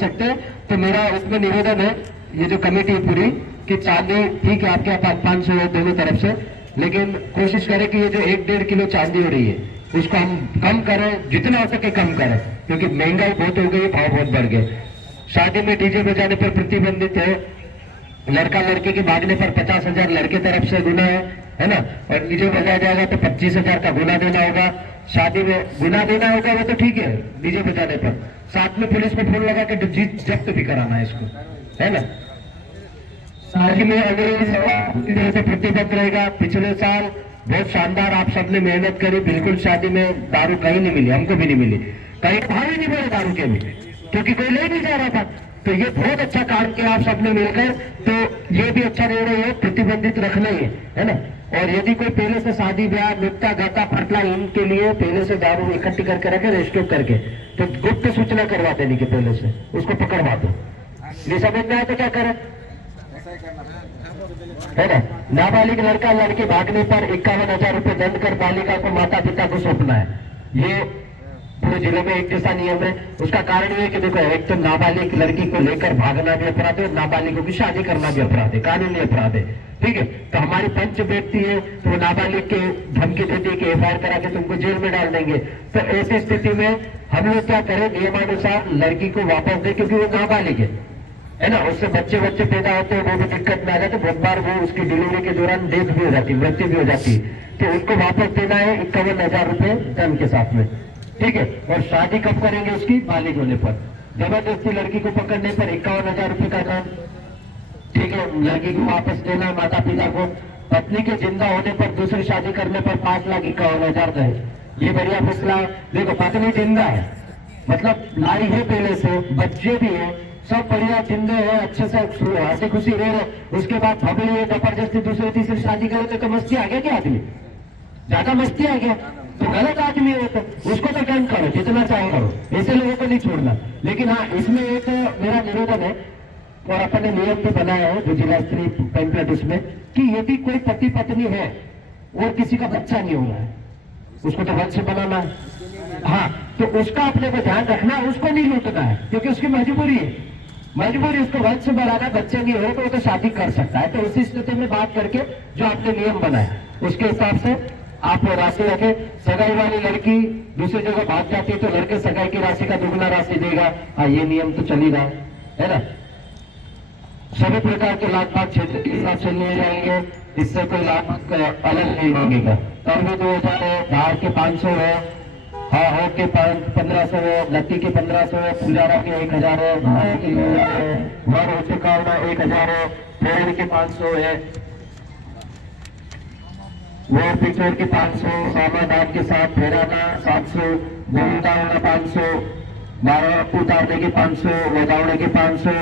सकते हैं। तो मेरा उसमें निवेदन है, ये जो कमेटी है पूरी, कि चांदी ठीक है आपके यहाँ 500 है दोनों तरफ से, लेकिन कोशिश करें कि ये जो 1-1.5 किलो चांदी हो रही है उसको हम कम करें, जितना हो सके कम करें, क्योंकि महंगाई बहुत हो गई, भाव बहुत बढ़ गए। शादी में डीजे बजाने पर प्रतिबंधित है, लड़का लड़की के भागने पर 50,000 लड़के तरफ से गुना है ना, और डीजे बजाया जाएगा तो 25,000 का गुना देना होगा। शादी में गुना देना होगा वो तो ठीक है, डीजे बजाने पर साथ में पुलिस को फोन लगा के जब्त भी कराना है इसको, है ना। शादी में अंग्रेज से प्रतिबद्ध रहेगा। पिछले साल बहुत शानदार आप सबने मेहनत करी, बिल्कुल शादी में दारू कहीं नहीं मिली, हमको भी नहीं मिली, कहीं भाव ही नहीं बढ़े दारू के भी, क्योंकि कोई ले नहीं जा रहा था। तो ये बहुत अच्छा काम किया आप सबने मिलकर, तो ये भी अच्छा निर्णय है, प्रतिबंधित रखना ही है ना। और यदि कोई पहले से शादी ब्याह नुक्ता गाता फटला इनके लिए पहले से दारू इकट्ठी करके रखे, रजिस्टर करके, तो गुप्त सूचना करवा देने के पहले से उसको पकड़वा दो। ये समझ में आए तो क्या करें, है ना। नाबालिग लड़का लड़की भागने पर 51,000 रुपए दंड कर बालिका को माता पिता को सौंपना है। ये पूरे जिले में एक जैसा नियम है। उसका कारण ये कि देखो, एक तो नाबालिग लड़की को लेकर भागना भी अपराध है, नाबालिगों की शादी करना भी अपराध है, कानूनी अपराध है, ठीक है। तो हमारी पंच व्यक्ति है तो नाबालिग के धमकी देती है कि एफआईआर करा के तुमको जेल में डाल देंगे। तो ऐसी स्थिति में हम लोग क्या करें, नियमानुसार लड़की को वापस दे, क्योंकि वो नाबालिग है ना। उससे बच्चे पैदा होते हैं, वो भी दिक्कत में आ जाते, बहुत बार वो उसकी डिलीवरी के दौरान डेथ भी हो जाती है, मृत्यु भी हो जाती है। तो उनको वापस देना है 51,000 रुपए दंड के साथ में, ठीक है। और शादी कब करेंगे उसकी, बालिग होने पर। जबरदस्ती लड़की को पकड़ने पर 51,000 रुपए का दंड, ठीक है। लड़की को वापस देना माता पिता को। पत्नी के जिंदा होने पर दूसरी शादी करने पर 5,51,000 का है। ये बढ़िया फैसला है। देखो, पत्नी जिंदा है मतलब लाई है पहले से, बच्चे भी है, सब बढ़िया जिंदे है, अच्छे से हंसी खुशी रह रहे, उसके बाद भगली है, जबरदस्ती दूसरी तीसरी शादी करे तो मस्ती आ गया क्या आदमी, ज्यादा मस्ती आ गया तो गलत आदमी है, तो उसको तो दंड करो, जितना चाहे करो, ऐसे लोगों को नहीं छोड़ना। लेकिन हाँ, इसमें एक मेरा निवेदन है, और अपन ने नियम भी बनाया है जो जिला स्तरीय पैम्पलेट उसमें, कि यदि कोई पति पत्नी है और किसी का बच्चा नहीं हो रहा है, उसको तो वंश बनाना है, हाँ, तो उसका अपने को ध्यान रखना, उसको नहीं लूटना है, क्योंकि उसकी मजबूरी है, उसको वंश बढ़ाना, बच्चे नहीं हो तो वो तो शादी कर सकता है। तो उसी स्थिति में बात करके जो आपने नियम बनाया उसके हिसाब से आप राशि रखें। सगाई वाली लड़की दूसरी जगह भाग जाती है तो लड़के सगाई की राशि का दुगना राशि देगा, हाँ, ये नियम तो चल ही रहा है ना। सभी प्रकार के लाभ भाग क्षेत्र के हिसाब से लिए जाएंगे, इससे कोई लाभ अलग नहीं मांगेगा। तब भी 2,000 है, धार के 500 है, हाँ हो के 1500 है, लत्ती के 1500 है, पुजारा के 1,000 है, वर हो चुका 1,000 है, फेरन के 500 है, वो पिछोर के 500, सामादान के साथ फेराना 700, गोविंदा होना 500, 12 उतारने के 500, लगावने के 500,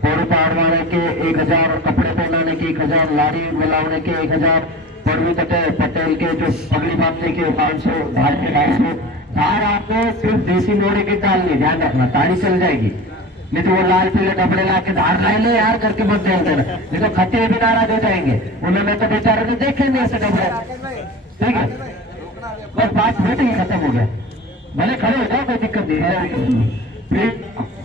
पोरू पाड़वाने के 1,000, कपड़े पहनाने के 1,000, लाड़ी मिलावने के 1,000, पड़वी पटेल के जो पगड़ी बांधने के 500, धार के 500। धार आपको सिर्फ देसी मोड़े की डालनी, ध्यान रखना, ताड़ी चल जाएगी, नहीं तो वो लाल पीले कपड़े ला के धार ला ले यार करके मत डाल देना, नहीं तो खत्ते भी नाराज हो जाएंगे, उन्होंने तो बेचारे ने देखे नहीं ऐसे कपड़े, ठीक है। बस बात भेट ही खत्म हो गया, भले खड़े हो जाओ, कोई दिक्कत नहीं है। फिर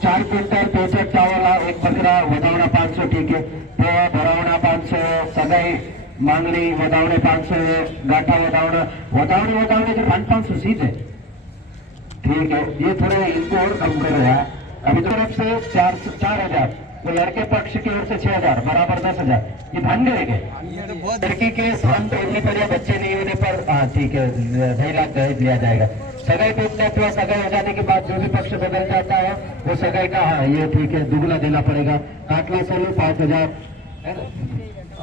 4 क्विंटल 65 चावल, 1 बकरा, वधावना 500, ठीक है। पोहा भरावना 500, सगाई मांगनी वधावने 500 है, गाठा वधावने जो 500 सीधे, ठीक है। ये थोड़े इनको और कम कर रहा है, अभी तरफ से 4,000, तो लड़के पक्ष की ओर से 6,000, बराबर 10,000, ये भान करेंगे। लड़की के स्थान पर होने पर या बच्चे नहीं होने पर, हाँ ठीक है, 2.5 लाख दहेज दिया जाएगा। सगाई टूटने अथवा सगाई हो जाने के बाद जो भी पक्ष बदल जाता है वो सगाई का, हाँ ये ठीक है, दुगना देना पड़ेगा। काटला सोलू 5,000 है ना।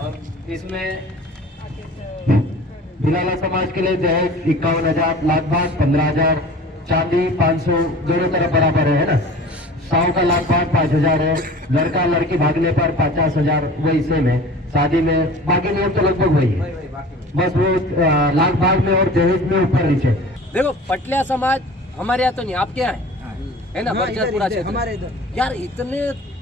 और इसमें भिलाला समाज के लिए दहेज 51,000, लाख भाग 15,000, चांदी 500, दोनों तरफ बराबर है ना। 100 का लाख भाग 5,000 है, लड़का लड़की भागने पर 50,000, वही सेम है। शादी में बाकी नियम तो लगभग वही है, बस वो लाख भाग में और दहेज में ऊपर नीचे। देखो, पटलिया समाज हमारे यहाँ तो नहीं, आपके यहाँ है ना, बरजरपुरा क्षेत्र हमारे इधर यार इतने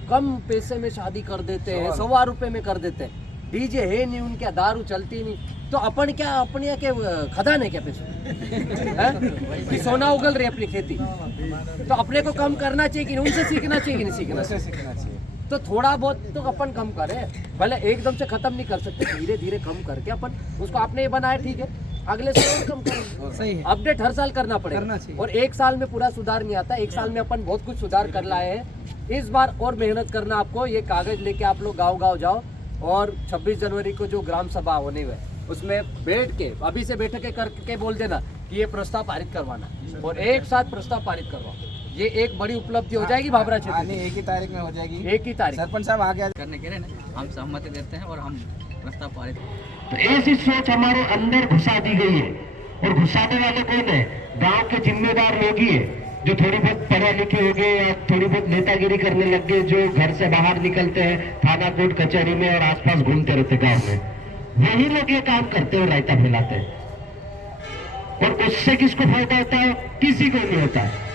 कम पैसे में शादी कर देते हैं, 1,000 रुपए में कर देते हैं। डीजे है नहीं उनके, दारू चलती नहीं, तो अपन क्या अपने के खदान है क्या पैसे कि सोना उगल रही अपनी खेती? तो अपने को कम करना चाहिए कि नहीं? उनसे सीखना चाहिए कि नहीं सीखना चाहिए? तो थोड़ा बहुत तो अपन कम करें, भले एकदम से खत्म नहीं कर सकते, धीरे धीरे कम करके अपन उसको आपने ये बनाया ठीक है, अगले साल और कम करें। सही है, अपडेट हर साल करना पड़ेगा और एक साल में पूरा सुधार नहीं आता, एक साल में अपन बहुत कुछ सुधार कर लाए हैं। इस बार और मेहनत करना आपको, ये कागज लेके आप लोग गांव-गांव जाओ और 26 जनवरी को जो ग्राम सभा होने हुए उसमें बैठ के अभी से बैठकें करके बोल देना कि ये प्रस्ताव पारित करवाना और एक साथ प्रस्ताव पारित करवाओ। ये एक बड़ी उपलब्धि हो जाएगी भाभरा क्षेत्र में। एक ही तारीख में हो जाएगी, एक ही तारीख। सरपंच साहब आगे करने के लिए हम सहमति देते हैं और हम प्रस्ताव पारित। तो ऐसी सोच हमारे अंदर घुसा दी गई है और घुसाने वाले कौन है? गांव के जिम्मेदार लोग ही है, जो थोड़ी बहुत पढ़े लिखे हो गए या थोड़ी बहुत नेतागिरी करने लग गए, जो घर से बाहर निकलते हैं थाना कोर्ट कचहरी में और आसपास घूमते रहते गांव में, वही लोग ये काम करते हैं, रायता फैलाते हैं। और उससे किसको फायदा होता है? किसी को नहीं होता है।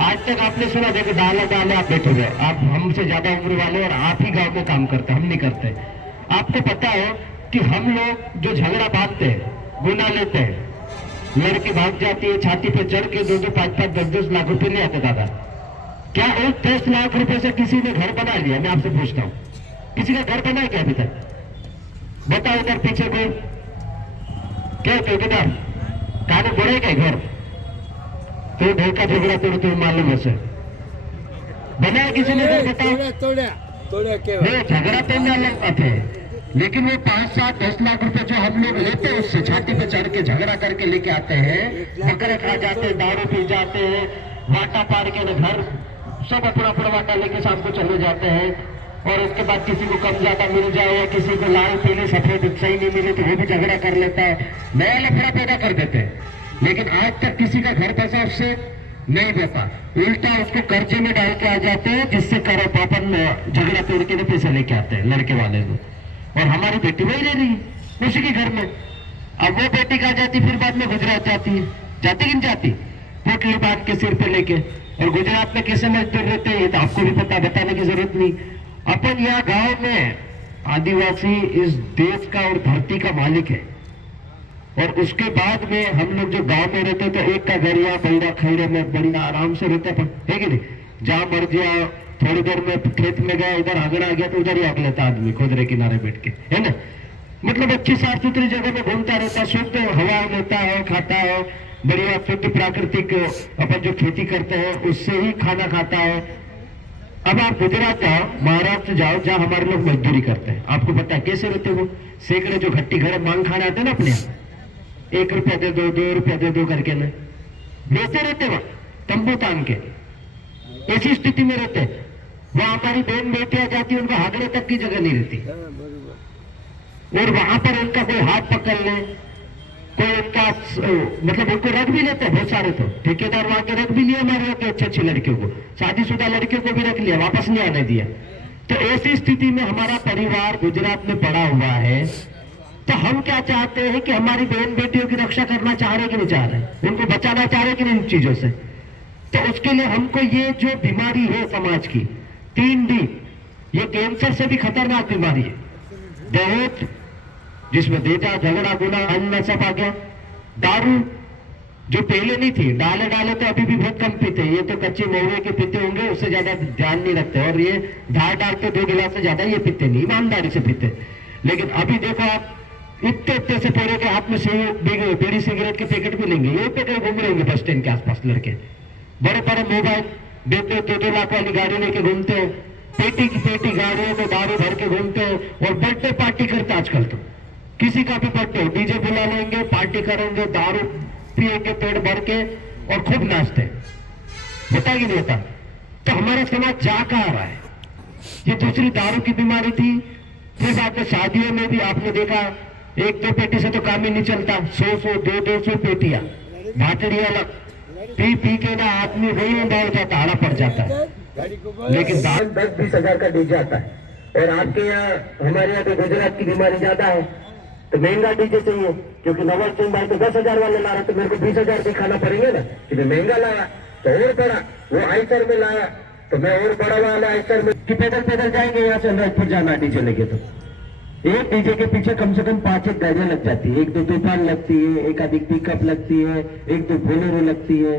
आज तक आपने सुना, देखो डाले डाले आप बैठे हुए, आप हमसे ज्यादा उम्र वाले और आप ही गांव में काम करते, हम नहीं करते। आपको पता है कि हम लोग जो झगड़ा बांधते हैं, गुना लेते हैं, लड़की भाग जाती है, छाती पे चढ़ के 2-2, 5-5, 10-10 लाख रुपए नहीं आते दादा। क्या उस 10 लाख रुपए से किसी ने घर बना लिया? मैं आपसे पूछता हूँ, किसी का घर बना है क्या अभी तक? बताओ इधर पीछे कोई, क्या तो किधर कहा बोले क्या घर? तो घर का झगड़ा तोड़ तुम्हें मालूम है सर, बनाया किसी ने घर? बताओ। नहीं, झगड़ा तोड़ने अलग बात है, लेकिन वो 5, 7, 10 लाख रुपए जो हम लोग लेते हैं उससे छाती पे चढ़ के झगड़ा करके लेके आते हैं, बकरे खा जाते हैं, दारू पी जाते हैं, वाटा पार के घर सब अपना वाटा लेके शाम को चले जाते हैं। और उसके बाद किसी को कम ज्यादा मिल जाए या किसी को लाल पीली सफेद सही नहीं मिले तो वो भी झगड़ा कर लेता है, नया लफड़ा पैदा कर देते हैं। लेकिन आज तक किसी का घर पैसा उससे नहीं देता, उल्टा उसको कर्जे में डाल के आ जाते हैं, जिससे करो पापन झगड़ा तोड़ के पैसे लेके आते हैं लड़के वाले लोग। और हमारी बेटी वही रह रही है उसी के घर में। अब वो बेटी कहा जाती, फिर बाद में गुजरात जाती है, जाती कि नहीं जाती? पोटली बांध के सिर पे लेके। और गुजरात में कैसे मजदूर रहते हैं ये तो आपको भी पता, बताने की जरूरत नहीं। अपन यहाँ गांव में आदिवासी इस देश का और धरती का मालिक है, और उसके बाद में हम लोग जो गांव में रहते तो एक का घर या बैरा खैरे में बढ़िया आराम से रहते है कि नहीं? जहां मर्जी आओ, थोड़ी देर में खेत में गया, इधर आंगन आ गया तो उधर ही आग लेता आदमी खुदरे किनारे बैठ के, है ना? मतलब अच्छी साफ सुथरी जगह में घूमता रहता, शुद्ध हवा लेता है, खाता है, बढ़िया शुद्ध प्राकृतिक अपन जो खेती करते हैं उससे ही खाना खाता है। अब आप गुजरात जाओ, महाराष्ट्र जाओ, जहाँ हमारे लोग मजदूरी करते हैं, आपको पता है कैसे रहते वो? सैकड़े जो घट्टी घर मांग खाने आते हैं ना अपने यहाँ, 1 रुपया दे दो, 2 रुपया दे दो करके ना लेते रहते, वहां तंबू तान के ऐसी स्थिति में रहते। वहां हमारी बहन बेटियां जाती, उनको हागने तक की जगह नहीं रहती, और वहां पर उनका कोई हाथ पकड़ ले, कोई उनका मतलब उनको रख भी लेते हैं बहुत सारे, तो ठेकेदार वहां के रख भी लिया हमारे यहाँ के अच्छी अच्छी लड़कियों को, शादीशुदा लड़कियों को भी रख लिया, वापस नहीं आने दिया। तो ऐसी स्थिति में हमारा परिवार गुजरात में पड़ा हुआ है, तो हम क्या चाहते हैं कि हमारी बहन बेटियों की रक्षा करना चाह रहे कि नहीं चाह रहे, उनको बचाना चाह रहे कि नहीं इन चीजों से? तो उसके लिए हमको ये जो बीमारी है समाज की 3D, ये कैंसर से भी खतरनाक बीमारी है। दहेज, जिसमें देता झगड़ा गुना अन्न सब आ गया। दारू जो पहले नहीं थी, डाले डाले तो अभी भी बहुत कम पीते, ये तो कच्चे महुए के पीते होंगे, उससे ज्यादा ध्यान नहीं रखते, और ये धार डालते 2 गिलास से ज्यादा ये पीते नहीं, ईमानदारी से पीते। लेकिन अभी देखो आप, इतने से पूरे के हाथ में से बीड़ी सिगरेट के पैकेट भी लेंगे, ये पे घूम रहे होंगे बस स्टैंड के आसपास लड़के, बड़े बड़े मोबाइल देते, 2-2 लाख वाली गाड़ी लेके घूमते हो, पेटी की पेटी गाड़ियों में दारू भर के घूमते हो, और बर्थडे पार्टी करते आजकल तो किसी का भी बर्थडे, डीजे बुला लेंगे, पार्टी करेंगे, दारू पिएंगे पेट भर के और खूब नाचते। होता कि नहीं होता? तो हमारा समाज जा कहाँ रहा है? ये दूसरी दारू की बीमारी थी, फिर बाद में शादियों में भी आपने देखा 1-2 पेटी से तो काम ही नहीं चलता, 100-100, 200-200 पेटियां, भाटड़ी अलग, पी के ना आदमी वही उंधा हो जाता, आड़ा पड़ जाता है। लेकिन 10-20 हजार का डीजे आता है, और आपके यहाँ हमारे यहाँ तो गुजरात की बीमारी ज्यादा है, तो महंगा डीजे चाहिए, क्योंकि नवाज सिंह भाई तो 10,000 वाले ला रहे, तो मेरे को 20,000 दिखाना पड़ेंगे ना कि मैं महंगा लाया तो और बड़ा, वो आइसर में लाया तो मैं और बड़ा वाला आइसर में, कि पैदल पैदल जाएंगे यहाँ से अंदर जाना डीजे लेके, तो एक डीजे के पीछे कम से कम 5-6 गाड़ियां लग जाती है, 1-2 तूफान लगती है, एक आधी पिकअप लगती है, 1-2 बोलेरो लगती है,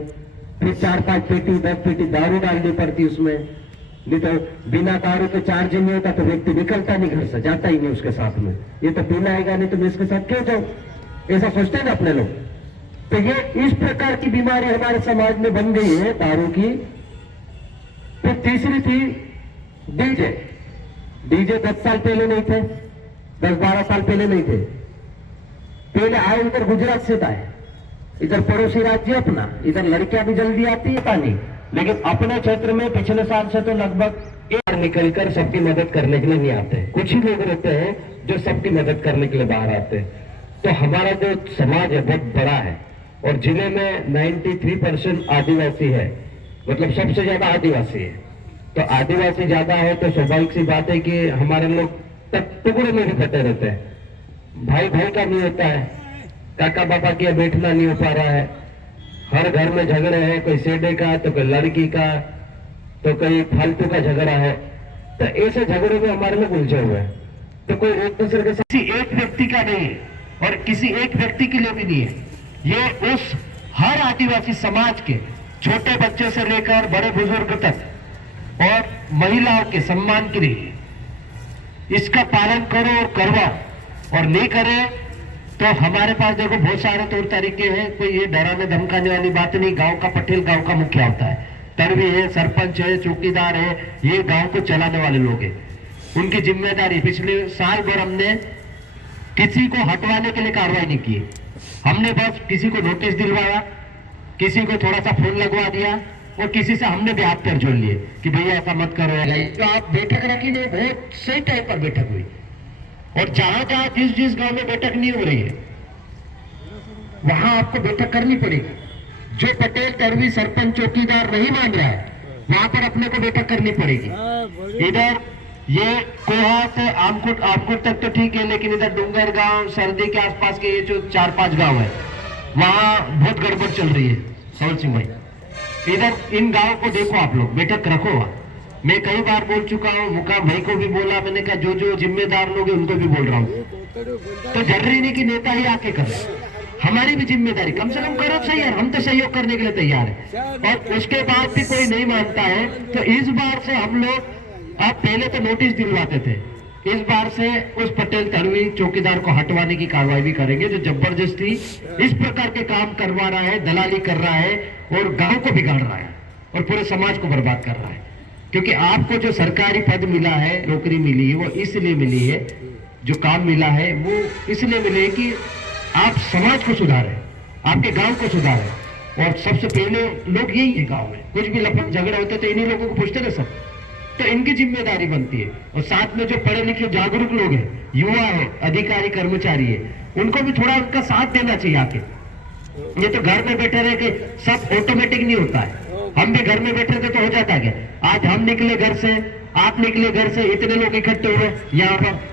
फिर 4-5 पेटी 10 पेटी दारू डालनी पड़ती उसमें। नहीं तो बिना दारू के चार्ज नहीं होता तो व्यक्ति निकलता नहीं घर से, जाता ही नहीं उसके साथ में। ये तो पीना आएगा नहीं तो मैं इसके साथ क्यों जाऊं, ऐसा सोचते हैं ना अपने लोग। तो ये इस प्रकार की बीमारी हमारे समाज में बन गई है दारू की। फिर तीसरी थी डीजे। डीजे 10 साल पहले नहीं थे, 10-12 साल पहले नहीं थे। पहले आए इधर गुजरात से आए, इधर पड़ोसी राज्य अपना, इधर लड़कियां भी जल्दी आती है पानी। लेकिन अपने क्षेत्र में पिछले साल से तो लगभग एक निकलकर सबकी मदद करने के लिए नहीं आते। कुछ ही लोग रहते हैं जो सबकी मदद करने के लिए बाहर आते हैं। तो हमारा जो समाज है बहुत बड़ा है और जिले में 93% आदिवासी है, मतलब सबसे ज्यादा आदिवासी है। तो आदिवासी ज्यादा है तो स्वाभाविक सी बात है कि हमारे लोग टुकड़े में भी बटे रहते हैं। भाई भाई का नहीं होता है, काका बाबा के बैठना नहीं हो पा रहा है। हर घर में झगड़े हैं, कोई सेडे का तो कोई लड़की का तो कोई फालतू का झगड़ा है। तो ऐसे झगड़े में हमारे लोग उलझे हुए हैं। तो कोई एक दूसरे के साथ किसी एक व्यक्ति का नहीं है और किसी एक व्यक्ति के लिए भी नहीं है। ये उस हर आदिवासी समाज के छोटे बच्चे से लेकर बड़े बुजुर्ग तक और महिलाओं के सम्मान के लिए इसका पालन करो और करवाओ। और नहीं करे तो हमारे पास देखो बहुत सारे तौर तरीके हैं। कोई ये डराने धमकाने वाली बात नहीं। गांव का पटेल गांव का मुखिया होता है, तड़वी है, सरपंच है, चौकीदार है, ये गांव को चलाने वाले लोग हैं, उनकी जिम्मेदारी। पिछले साल भर हमने किसी को हटवाने के लिए कार्रवाई नहीं की। हमने बस किसी को नोटिस दिलवाया, किसी को थोड़ा सा फोन लगवा दिया और किसी से हमने भी हाथ पैर जोड़ लिए कि भैया ऐसा मत करो। तो आप बैठक रखी नहीं, बहुत सही टाइम पर बैठक हुई। और जहां जहां जिस गांव में बैठक नहीं हो रही है वहां आपको बैठक करनी पड़ेगी। जो पटेल तड़वी सरपंच चौकीदार नहीं मान रहा है वहां पर अपने को बैठक करनी पड़ेगी। इधर ये कोहा से आमकुट तक तो ठीक है, लेकिन इधर डूंगर गांव सरदी के आसपास के ये जो 4-5 गांव है वहां बहुत गड़बड़ चल रही है। सौल सिंह भाई, इधर इन गांवों को देखो, आप लोग बैठक रखो। मैं कई बार बोल चुका हूँ, मुकाम भाई को भी बोला, मैंने कहा जो जो जिम्मेदार लोग हैं उनको भी बोल रहा हूँ। तो जरूरी नहीं कि नेता ही आके करे, हमारी भी जिम्मेदारी कम से कम करो सही यार। हम तो सहयोग करने के लिए तैयार है और उसके बाद भी कोई नहीं मानता है तो इस बार से हम लोग, आप पहले तो नोटिस दिलवाते थे, इस बार से उस पटेल तड़वी चौकीदार को हटवाने की कार्रवाई भी करेंगे जो जबरदस्ती इस प्रकार के काम करवा रहा है, दलाली कर रहा है और गांव को बिगाड़ रहा है और पूरे समाज को बर्बाद कर रहा है। क्योंकि आपको जो सरकारी पद मिला है, नौकरी मिली है, वो इसलिए मिली है, जो काम मिला है वो इसलिए मिले कि आप समाज को सुधारें, आपके गांव को सुधारें। और सबसे पहले लोग यही है, गांव में कुछ भी लफड़ झगड़ा होते तो इन्हीं लोगों को पूछते थे सब। तो इनकी जिम्मेदारी बनती है। और साथ में जो पढ़े लिखे जागरूक लोग हैं, युवा है, अधिकारी कर्मचारी है, उनको भी थोड़ा उनका साथ देना चाहिए आके। ये तो घर में बैठे रहे कि सब ऑटोमेटिक नहीं होता है। हम भी घर में बैठे थे तो हो जाता क्या। आज हम निकले घर से, आप निकले घर से, इतने लोग इकट्ठे हुए यहाँ पर